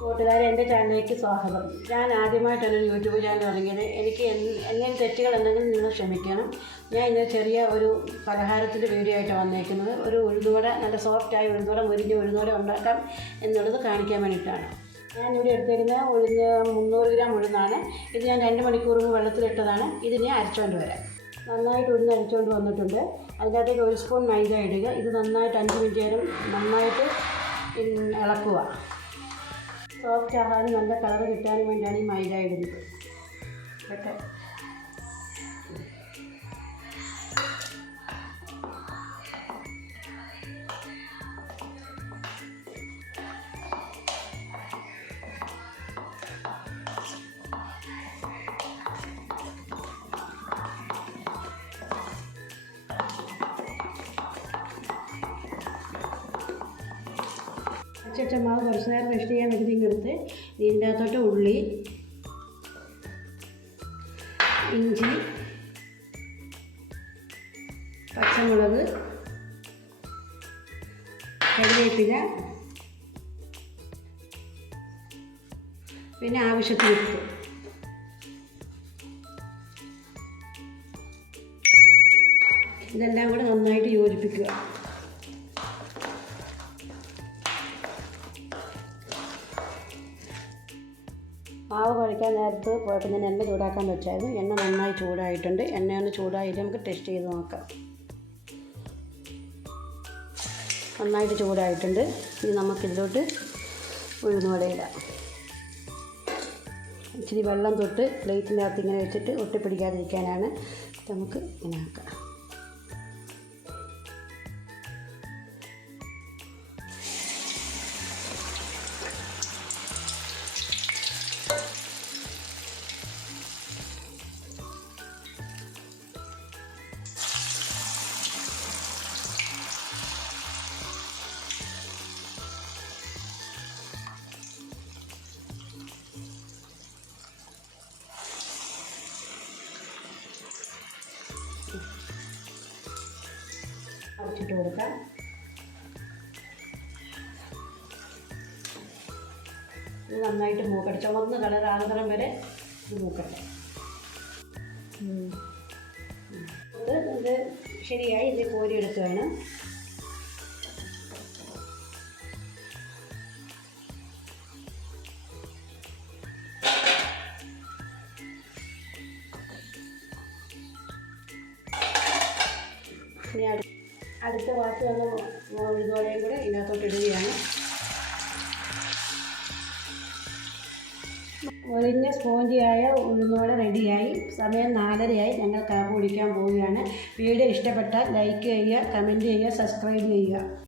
കൂട്ടുകാരെ, എൻ്റെ ചാനലിലേക്ക് സ്വാഗതം. ഞാൻ ആദ്യമായിട്ടാണ് ഒരു യൂട്യൂബ് ചാനൽ തുടങ്ങിയത്. എനിക്ക് എന്തെങ്കിലും തെറ്റുകൾ എന്തെങ്കിലും നിങ്ങൾ ക്ഷമിക്കണം. ഞാൻ ഇന്ന് ചെറിയ ഒരു പലഹാരത്തിൻ്റെ വീഡിയോ ആയിട്ട് വന്നേക്കുന്നത്. ഒരു ഉഴുന്നുവട, നല്ല സോഫ്റ്റായ ഉഴുന്നുവട, മുരിഞ്ഞ ഉഴുന്നുവട ഉണ്ടാക്കാം എന്നുള്ളത് കാണിക്കാൻ വേണ്ടിയിട്ടാണ്. ഞാനിവിടെ എടുത്തിരുന്ന 300 ഗ്രാം ഉഴുന്നാണ്. ഇത് ഞാൻ 2 മണിക്കൂർ വെള്ളത്തിലിട്ടതാണ്. ഇത് ഞാൻ അരച്ചുകൊണ്ട് വരാം. നന്നായിട്ട് ഉഴുന്ന് അരച്ചുകൊണ്ട് വന്നിട്ടുണ്ട്. അതിനകത്തേക്ക് 1 സ്പൂൺ മൈദ ഇടുക. ഇത് നന്നായിട്ട് 5 മിനിറ്റ് നേരം നന്നായിട്ട് ഇളക്കുക. സോഫ്റ്റ് ആകാനും നല്ല കളർ കിട്ടാനും വേണ്ടിയാണ് ഈ മൈദ ഇടുന്നത്. ഓക്കെ, മാവ് കുറച്ച് നേരം റെസ്റ്റ് ചെയ്യാൻ എടുത്ത് ഇതിൻ്റെ അകത്തോട്ട് ഉള്ളി, ഇഞ്ചി, പച്ചമുളക്, കരിവേപ്പില, പിന്നെ ആവശ്യത്തിന് ഉപ്പ്. ഇതെല്ലാം കൂടെ നന്നായിട്ട് യോജിപ്പിക്കുക. മാവ് കുഴയ്ക്കാൻ നേരത്ത് പോയപ്പോൾ ഞാൻ എണ്ണ ചൂടാക്കാൻ വെച്ചായിരുന്നു. എണ്ണ നന്നായി ചൂടായിട്ടുണ്ട്. എണ്ണയൊന്ന് ചൂടായിട്ട് നമുക്ക് ടെസ്റ്റ് ചെയ്ത് നോക്കാം. നന്നായിട്ട് ചൂടായിട്ടുണ്ട്. ഇനി നമുക്കിതിലോട്ട് ഉഴുന്നുവടയിടാം. ഇച്ചിരി വെള്ളം തൊട്ട് പ്ലേറ്റിൻ്റെ അകത്ത് ഇങ്ങനെ വെച്ചിട്ട് ഒട്ടിപ്പിടിക്കാതിരിക്കാനാണ്. നമുക്ക് ഇങ്ങനെ ആക്കാം. അടച്ചിട്ട് കൊടുക്കാം. ഇത് നന്നായിട്ട് മൂക്കട്ടെ. ചുവന്ന കളർ ആകുന്നിടം വരെ ഇത് മൂക്കട്ടെ. ഇത് ശരിയായി. ഇത് കോരിയെടുക്കുകയാണ്. ഇനി അടുത്ത ബാക്കി വന്ന ഉഴുന്നുവടയും കൂടെ ഇതിനകത്തോട്ട് ഇടുകയാണ്. ഒരിഞ്ഞ സ്പോഞ്ചിയായ ഉഴുന്നുവട റെഡിയായി. സമയം 4:30 ഞങ്ങൾ കാപ്പി കുടിക്കാൻ പോവുകയാണ്. വീഡിയോ ഇഷ്ടപ്പെട്ടാൽ ലൈക്ക് ചെയ്യുക, കമൻറ്റ് ചെയ്യുക, സബ്സ്ക്രൈബ് ചെയ്യുക.